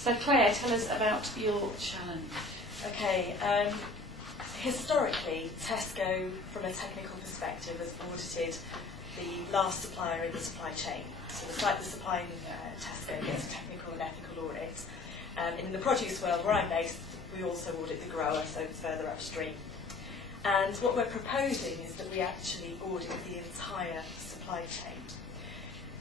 So Clare, tell us about your challenge. Okay, historically, Tesco, from a technical perspective, has audited the last supplier in the supply chain. So the site that's supplying Tesco gets a technical and ethical audit. In the produce world where I'm based, we also audit the grower, so it's further upstream. And what we're proposing is that we actually audit the entire supply chain.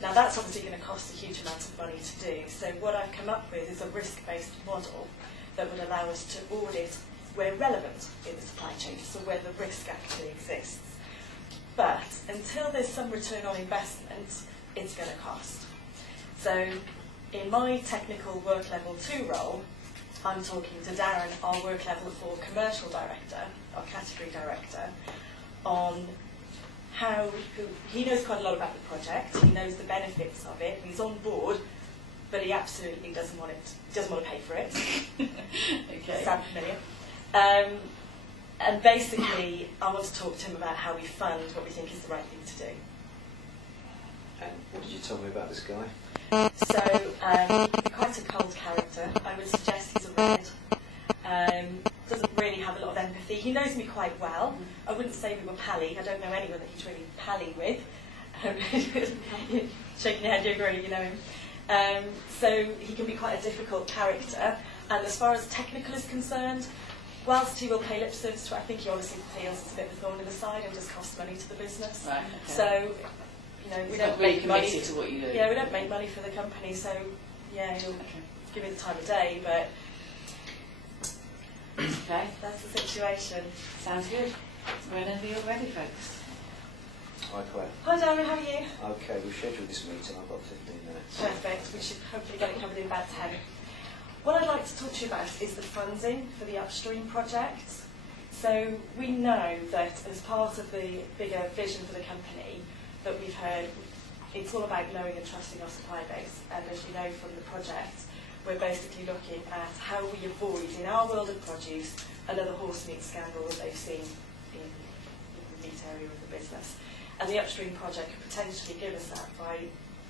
Now that's obviously going to cost a huge amount of money to do, so what I've come up with is a risk-based model that would allow us to audit where relevant in the supply chain, so where the risk actually exists. But until there's some return on investment, it's going to cost. So in my technical work level 2 role, I'm talking to Darren, our work level 4 commercial director, our category director, on how he knows quite a lot about the project, he knows the benefits of it, he's on board, but he absolutely doesn't want to pay for it. Okay. Sound familiar? And basically, I want to talk to him about how we fund what we think is the right thing to do. And what did you tell me about this guy? So, he's quite a cold character. I would suggest he's a red. Doesn't really have a lot of empathy. He knows me quite well. I wouldn't say we were pally. I don't know anyone that he's really pally with. Shaking your head, you agree, you know him. So he can be quite a difficult character. And as far as technical is concerned, whilst he will pay lip service to it, I think he honestly feels it's a bit of a thorn in the side and just costs money to the business. Right, okay. So, you know, we It's don't not really make money. committed to what you do. Yeah, we don't make money for the company, so yeah, he'll give me the time of day, but Okay, that's the situation. sounds good. Whenever you're ready, folks. Hi, Claire. Hi Darren, how are you? Okay, we've scheduled this meeting. I've got 15 minutes. Perfect, we should hopefully get it covered in about 10. What I'd like to talk to you about is the funding for the upstream project. So we know that as part of the bigger vision for the company that we've heard, it's all about knowing and trusting our supply base. And as you know from the project, we're basically looking at how we avoid, in our world of produce, another horse meat scandal that they've seen in the meat area of the business. And the upstream project could potentially give us that by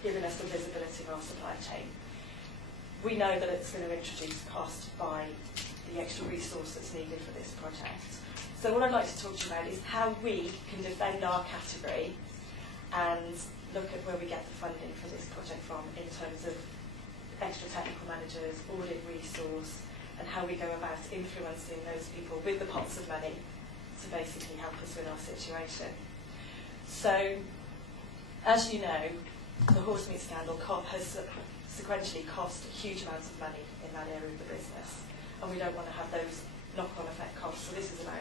giving us the visibility of our supply chain. We know that it's going to introduce cost by the extra resource that's needed for this project. So what I'd like to talk to you about is how we can defend our category and look at where we get the funding for this project from in terms of extra technical managers, audit resource, and how we go about influencing those people with the pots of money to basically help us with our situation. So, as you know, the horse meat scandal has sequentially cost huge amounts of money in that area of the business, and we don't want to have those knock-on effect costs. So this is about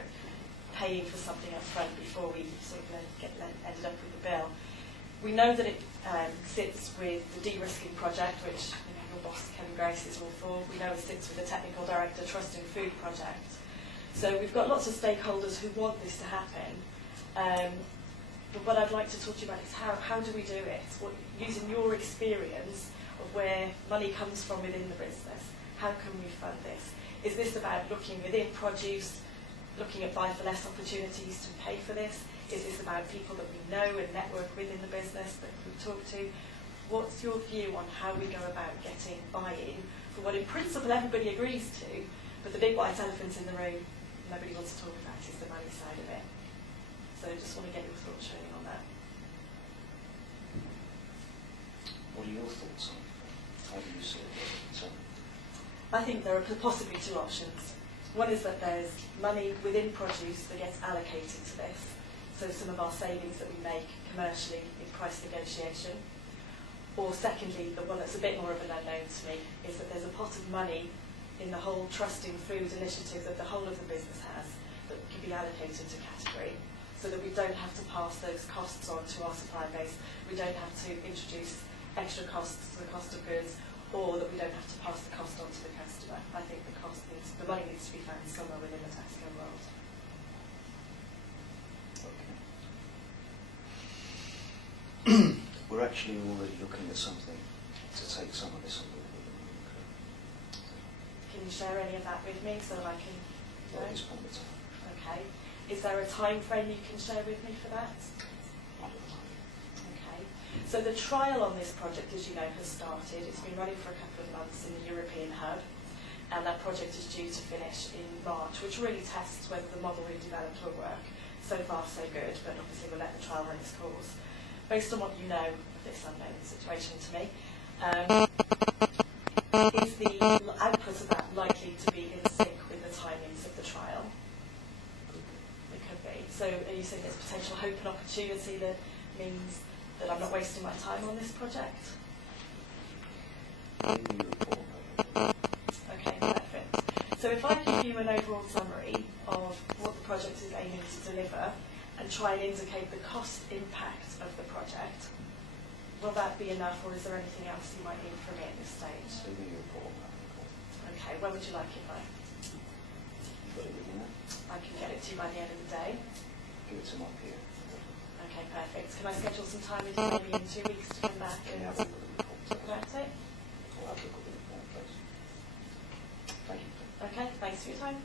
paying for something up front before we sort of ended up with the bill. We know that it sits with the de-risking project, which your boss Kevin Grace is all for. We know it sits with the technical director Trust in Food project. So we've got lots of stakeholders who want this to happen. But what I'd like to talk to you about is how do we do it? Using your experience of where money comes from within the business, how can we fund this? Is this about looking within produce, looking at buy for less opportunities to pay for this? Is this about people that we know and network within the business that we talk to? What's your view on how we go about getting buy-in for what in principle everybody agrees to, but the big white elephant in the room nobody wants to talk about is the money side of it. So I just want to get your thoughts really on that. What are your thoughts on it? How do you see it? So, I think there are possibly two options. One is that there's money within produce that gets allocated to this. So some of our savings that we make commercially in price negotiation. Or secondly, the one that's a bit more of an unknown to me, is that there's a pot of money in the whole Trust in Food initiative that the whole of the business has that can be allocated to category, so that we don't have to pass those costs on to our supply base, we don't have to introduce extra costs to the cost of goods, or that we don't have to pass the cost on to the customer. I think the money needs to be found somewhere within the Tesco world. okay. We're actually already looking at something to take some of this on board. Can you share any of that with me so that I can know? At this point in time. Okay. Is there a time frame you can share with me for that? I don't know. Okay. So the trial on this project, as you know, has started. It's been running for a couple of months in the European hub, and that project is due to finish in March, which really tests whether the model we've developed will work. So far, so good, but obviously we'll let the trial run its course. Based on what you know of this unknown situation to me, is the output of that likely to be in sync with the timings of the trial? It could be. So are you saying there's potential hope and opportunity that means that I'm not wasting my time on this project? Okay, perfect. So if I give you an overall summary of what the project is aiming to deliver and try and indicate the cost impact of the project, will that be enough, or is there anything else you might need from me at this stage? Okay, when would you like it by? I can get it to you by the end of the day. Give it to my peer. Okay, perfect. Can I schedule some time with you maybe in 2 weeks to come back and talk about it? Thank you. Okay, thanks for your time.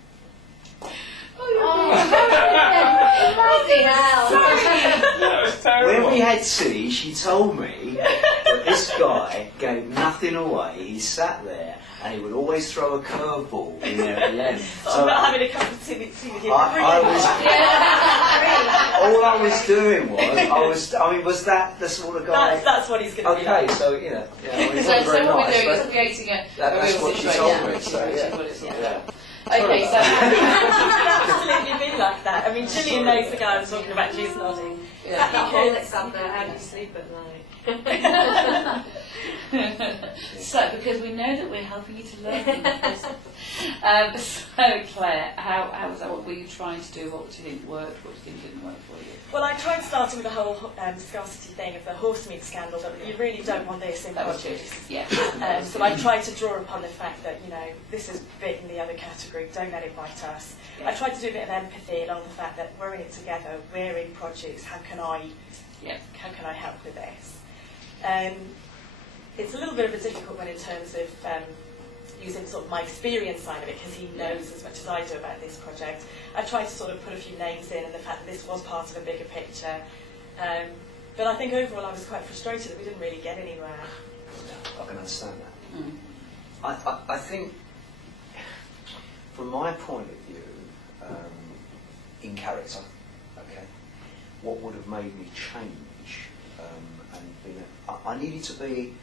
When we had tea, she told me that this guy gave nothing away. He sat there and he would always throw a curveball in there at the end. I'm not having a cup of tea with you. All I was doing was that the sort of guy? That's what he's going to be. Okay, so, you know. Yeah, I mean, So very what nice, we're doing but is creating a that's real what she situation. told me, so, yeah. What it's all Yeah. about. Okay, so Absolutely be like that. I mean, Gillian knows the guy I'm talking about. She's nodding. yeah. How do you sleep at night? So, because we know that we're helping you to learn from the process. So, Claire, how was that? What were you trying to do? What do you think worked? What do you think didn't work for you? Well, I tried starting with the whole scarcity thing of the horse meat scandal, but you really don't want this in That was projects. good. Yeah. So I tried to draw upon the fact that, you know, this is bit in the other category, don't let it bite us. Yeah. I tried to do a bit of empathy along the fact that we're in it together, we're in produce, how can I help with this? It's a little bit of a difficult one in terms of using sort of my experience side of it, because he knows as much as I do about this project. I tried to sort of put a few names in, and the fact that this was part of a bigger picture. But I think overall I was quite frustrated that we didn't really get anywhere. I can understand that. Mm. I think, from my point of view, in character, okay, what would have made me change I needed to be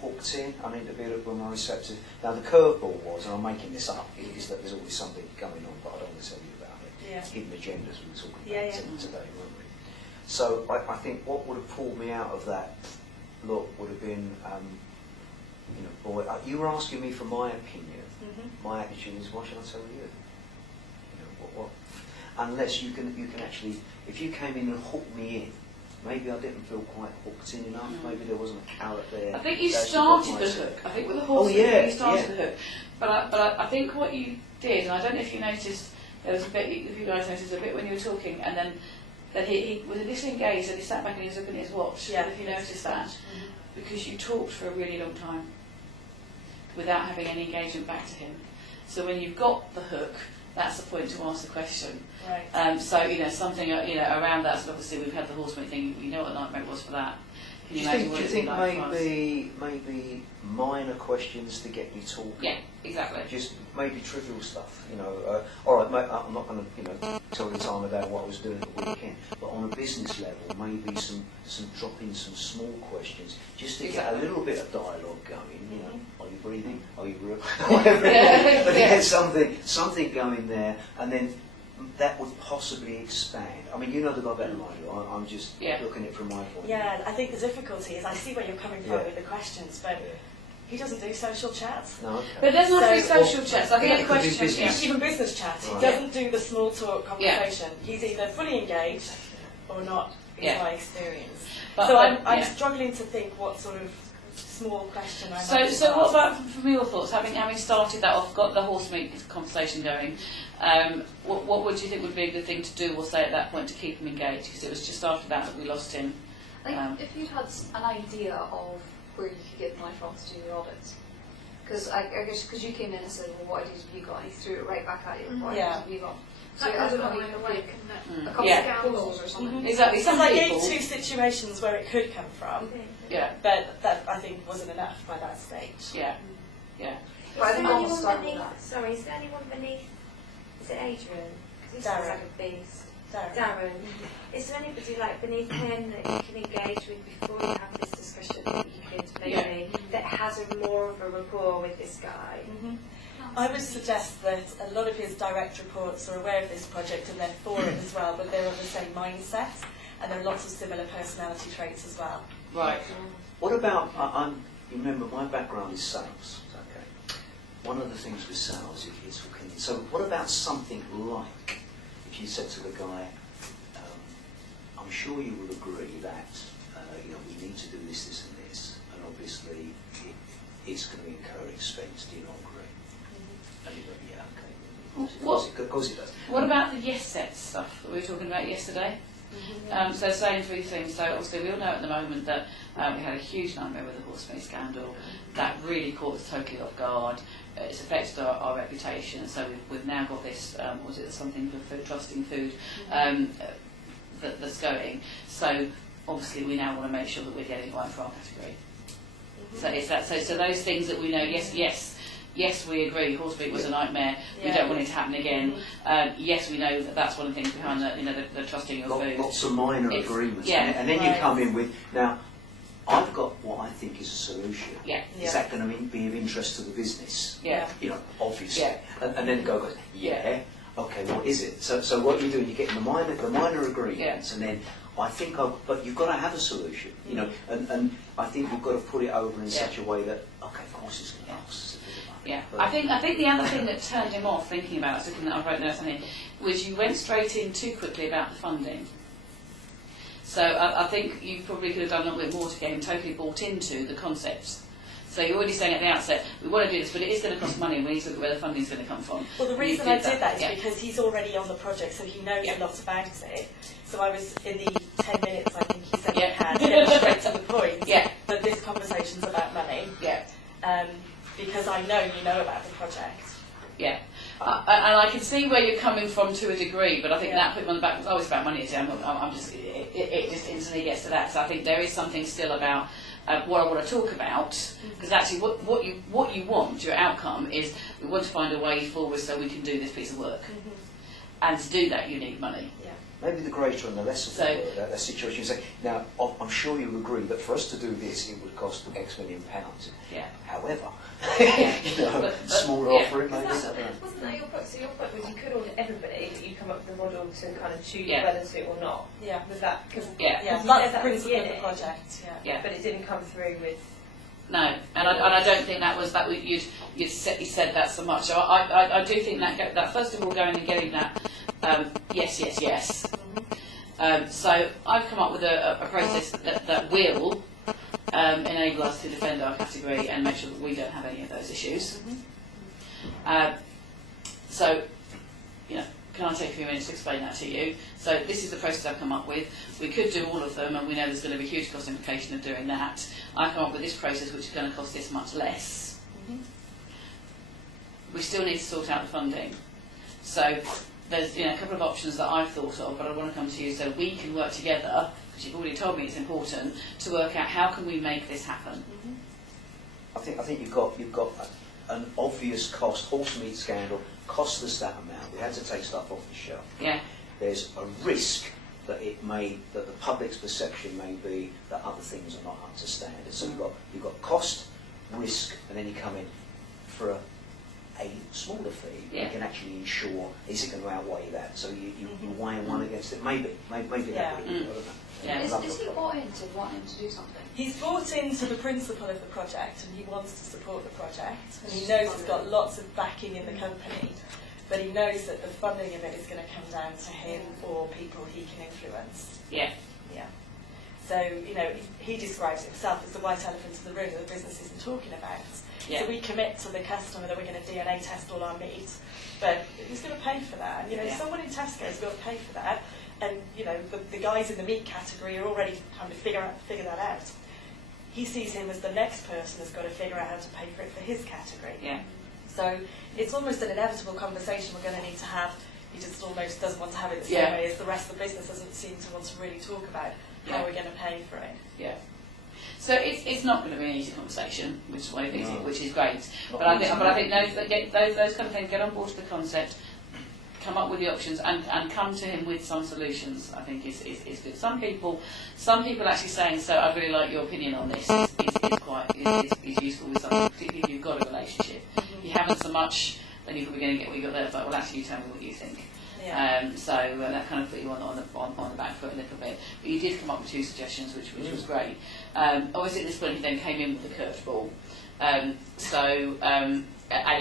hooked in. I need to be a little more receptive. Now the curveball was, and I'm making this up, is that there's always something going on, but I don't want to tell you about it. Yeah. Hidden agendas we were talking Yeah, about today, weren't we? So I think what would have pulled me out of that look would have been, boy, you were asking me for my opinion. Mm-hmm. My attitude is, why should I tell you? What? Unless you can actually, if you came in and hooked me in, maybe I didn't feel quite hooked in enough. Maybe there wasn't a carrot there. I think you That's started what the I hook. I think with the horse, you started the hook. But I think what you did, and I don't know if you noticed, there was a bit. If you guys noticed a bit when you were talking, and then he was initially engaged, and he sat back and he was looking at his watch. Yeah. If you noticed that, because you talked for a really long time without having any engagement back to him. So when you've got the hook, that's the point to ask the question. Right. So something around that. So obviously we've had the horseman thing. You know what the nightmare was for that. Can Do you you imagine what it'd be think like for us? maybe minor questions to get me talking? Yeah, exactly. Just maybe trivial stuff, all right, mate, I'm not going to, tell the time about what I was doing at the weekend, but on a business level, maybe some drop in some small questions, just to get a little bit of dialogue going. Are you breathing? Are you whatever? But there's something going there, and then that would possibly expand. I mean, you know the guy better than I do. I'm just looking at it from my point of view. Yeah, I think the difficulty is I see where you're coming from with the questions, but Yeah. he doesn't do social chats. No, okay. But there's not So- be social chats. I think Yeah, the it could be question. business. Even business chats, Right. he doesn't do the small talk conversation. He's either fully engaged or not, is Yeah. my experience. But- So but, I'm yeah. struggling to think what sort of small question I So, might so what ask. about from your thoughts? Having started that off, got the horse meat conversation going, what would you think would be a good thing to do or say at that point to keep him engaged? Because it was just after that we lost him. If you'd had an idea of where you could get money from to do your audit, because I guess because you came in and said, well, what ideas have you got? And he threw it right back at you. What ideas have you got? So That as goes a a long company, way away, couldn't it? a couple Yeah. of scandals or something. Exactly. So Some I gave people. two situations where it could come from, Yeah. but that I think wasn't enough by that stage. Yeah. Yeah. But I Is think there I was anyone starting with beneath? that. Sorry, is there anyone beneath? Is it Adrian? Because he sounds Darren. like a beast. Darren. Darren. Is there anybody like beneath him that you can engage with before you have this discussion that you could maybe that has a more of a rapport with this guy? Mhm. I would suggest that a lot of his direct reports are aware of this project and they're for it as well, but they're of the same mindset, and there are lots of similar personality traits as well. Right. What about, you remember my background is sales, okay? One of the things with sales is hooking in. So what about something like, if you said to the guy, I'm sure you will agree that we need to do this, this and this, and obviously it's going to incur expense, do you not agree? And you go, yeah, okay. Of course it does. What about the yes set stuff that we were talking about yesterday? So saying three things. So obviously we all know at the moment that we had a huge nightmare with the horse meat scandal. That really caught us totally off guard. It's affected our reputation. So we've now got this, was it something for food, trusting food, that's going. So obviously we now want to make sure that we're getting it right for our category. So it's that. So those things that we know. Yes, we agree. Horse meat was a nightmare. We don't want it to happen again. Yes, we know that that's one of the things behind the trusting your food. Lots of minor It's- agreements. yeah. And then you come in with, now, I've got what I think is a solution. Yeah. Is that going to be of interest to the business? Yeah. Obviously. Yeah. And then the guy goes, yeah, okay, what is it? So what you're doing, you're getting the minor agreements, and then I think, but you've got to have a solution, and I think you've got to put it over in such a way that, okay, of course it's going to cost us a bit of money. Yeah, But I think the other thing that turned him off thinking about it, looking at I wrote notes on it, was you went straight in too quickly about the funding. So I think you probably could have done a little bit more to get him totally bought into the concepts. So you're already saying at the outset, we want to do this, but it is going to cost money, and we need to look at where the funding is going to come from. Well, the reason I did that is yeah. because he's already on the project, so he knows a lot about it. So I was, in the 10 minutes I think he said he had, getting straight to the point, that this conversation's about money. Yeah. Because I know you know about the project. Yeah. And I can see where you're coming from to a degree, but I think that put him on the back, oh, it's about money, it just instantly gets to that. So I think there is something still about what I want to talk about, because actually what you want, your outcome, is we want to find a way forward so we can do this piece of work. And to do that you need money. maybe the greater and the lesser that situation. You say, now, I'm sure you'll agree that for us to do this, it would cost X million pounds. Yeah. However, but smaller offering maybe. Wasn't that your point? So your point was you could order everybody, but you come up with a model to kind of choose Yeah. whether to or not. Yeah. Was that because Yeah. Yeah, you that's said the that principle of the beginning, project. Yeah. Yeah. but it didn't come through with. No, and I don't think that was that you said that so much. So I do think that first of all going and getting that yes. So I've come up with a process that will enable us to defend our category and make sure that we don't have any of those issues. So, can I take a few minutes to explain that to you? So this is the process I've come up with. We could do all of them, and we know there's going to be a huge cost implication of doing that. I've come up with this process, which is going to cost this much less. We still need to sort out the funding. So there's a couple of options that I've thought of, but I want to come to you so we can work together, because you've already told me it's important, to work out how can we make this happen. I think you've got an obvious cost. Horse meat scandal cost us that amount. We had to take stuff off the shelf. Yeah. There's a risk that that the public's perception may be that other things are not up to standard. So you've got cost, risk, and then you come in for a smaller fee. Yeah. You can actually ensure, is it going to outweigh that? So you're weighing one against it. Maybe that would be. I don't know. Yeah. Is he bought into wanting to do something? He's bought into the principle of the project, and he wants to support the project, and he knows he's got lots of backing in the company, but he knows that the funding of it is going to come down to him or people he can influence. Yeah. Yeah. So, he describes himself as the white elephant in the room that the business isn't talking about. Yeah. So we commit to the customer that we're going to DNA test all our meat, but who's going to pay for that? Someone in Tesco has got to pay for that, and the guys in the meat category are already having to figure that out. He sees him as the next person that's got to figure out how to pay for it for his category. Yeah. So it's almost an inevitable conversation we're going to need to have he just almost doesn't want to have it the same way as the rest of the business doesn't seem to want to really talk about how we're going to pay for it. Yeah. So it's not going to be an easy conversation, which is why I think which is great. But I think those kind of things, get on board with the concept, come up with the options, and come to him with some solutions. I think is good. Some people actually saying, so I'd really like your opinion on this. Is useful with something, particularly if you've got a relationship. If you haven't so much, then you're probably going to get what you got there. But well, actually, you tell me what you think. Yeah. So that kind of put you on the back foot a little bit. But you did come up with 2 suggestions, which was great. Obviously, at this point, he then came in with the curveball. And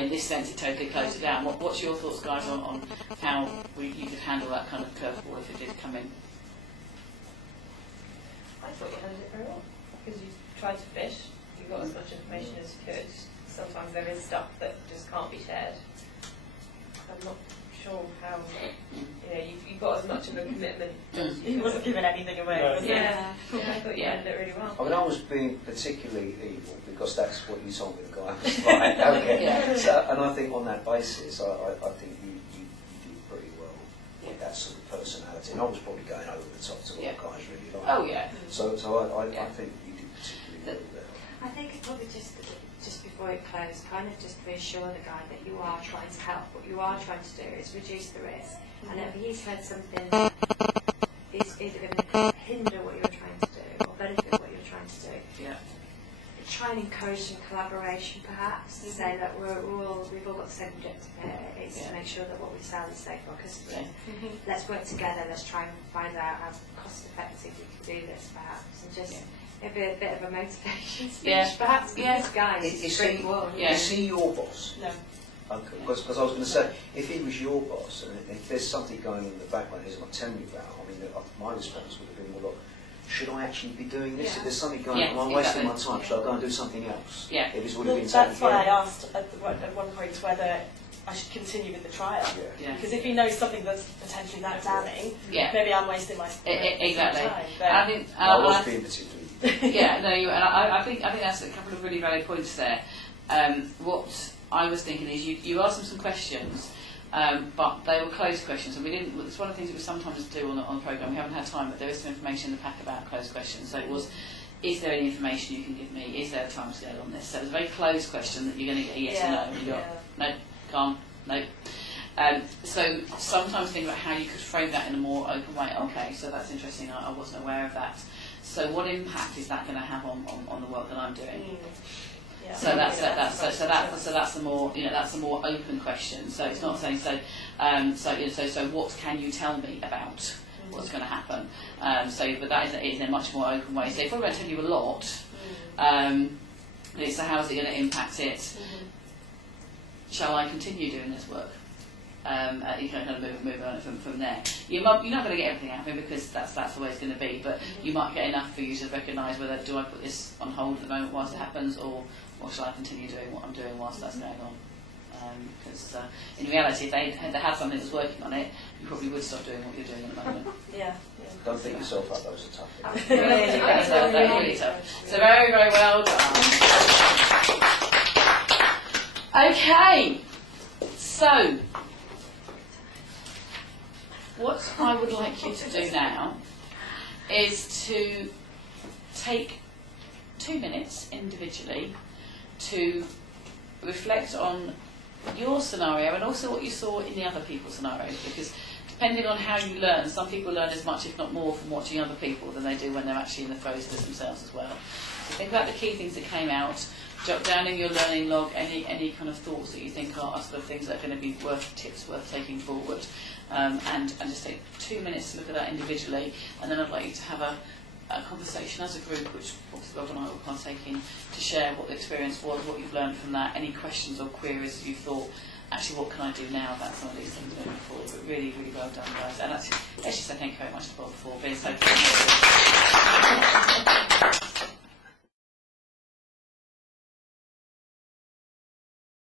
in this sense, it totally closed it down. What's your thoughts, guys, on how you could handle that kind of curveball if it did come in? I thought you handled it very well, because you tried to fish, you got as much information as you could. Sometimes there is stuff that just can't be shared. I'm not sure how, you've got as much of a commitment as He wasn't giving anything away, No. was he? Yeah, I thought you handled it really well. I mean, I was being particularly evil because that's what you told me the guy was like. Okay. So, and I think on that basis, I think you did pretty well with that sort of personality. And I was probably going over the top to what the guys really like. Oh yeah. So I think you did particularly well. I think it's probably just before it closed, kind of just reassure the guy that you are trying to help. What you are trying to do is reduce the risk. And if he's heard something, is it going to hinder what you're trying to do or benefit what you're trying to do? Yeah. Try and encourage some collaboration, perhaps, to say that we've all got the same objective here. It's to make sure that what we sell is safe for our customers. Let's work together. Let's try and find out how cost effective we can do this, perhaps, and just. Maybe a bit of a motivation speech, perhaps, because this guy is pretty cool. Is he your boss? No. Okay, because I was going to say, if he was your boss, and if there's something going in the background he's not telling you about, I mean, my response would have been, well, look, should I actually be doing this? If there's something going on, am I wasting my time? Should I go and do something else? Yeah. If it's already been That's taken why I care of. asked at one point whether I should continue with the trial. Yeah. Because if he knows something that's potentially that damning, maybe I'm wasting my Exactly. time. I think I was being particularly. I think that's a couple of really valid points there. What I was thinking is you asked them some questions, but they were closed questions, and we didn't. It's one of the things that we sometimes do on the programme. We haven't had time, but there is some information in the pack about closed questions. So it was, is there any information you can give me? Is there a timescale on this? So it was a very closed question that you're going to get a yes or no. And you got no, can't, no. So sometimes think about how you could frame that in a more open way. Okay, so that's interesting. I wasn't aware of that. So what impact is that going to have on the work that I'm doing? Yeah. So that's the more that's a more open question. So it's not saying so what can you tell me about what's going to happen? But that is in a much more open way. So if I'm going to tell you a lot, so how is it going to impact it? Shall I continue doing this work? You can kind of move on from there. You're not going to get everything out of it because that's the way it's going to be, but you might get enough for you to recognise whether do I put this on hold at the moment whilst it happens, or shall I continue doing what I'm doing whilst that's going on? Because in reality, if they had something that's working on it, you probably would stop doing what you're doing at the moment. Don't beat yourself up, those are tough things. That's really tough. So very, very well done. Okay, so what I would like you to do now is to take 2 minutes individually to reflect on your scenario and also what you saw in the other people's scenarios, because depending on how you learn, some people learn as much if not more from watching other people than they do when they're actually in the throes of this themselves as well. So think about the key things that came out, jot down in your learning log any kind of thoughts that you think are sort of things that are going to be tips worth taking forward, and just take 2 minutes to look at that individually, and then I'd like you to have a conversation as a group, which obviously Rob and I will partake in, to share what the experience was, what you've learned from that, any questions or queries you thought, actually what can I do now about some of these things moving forward. But really, really well done, guys. And actually say thank you very much to Bob for being so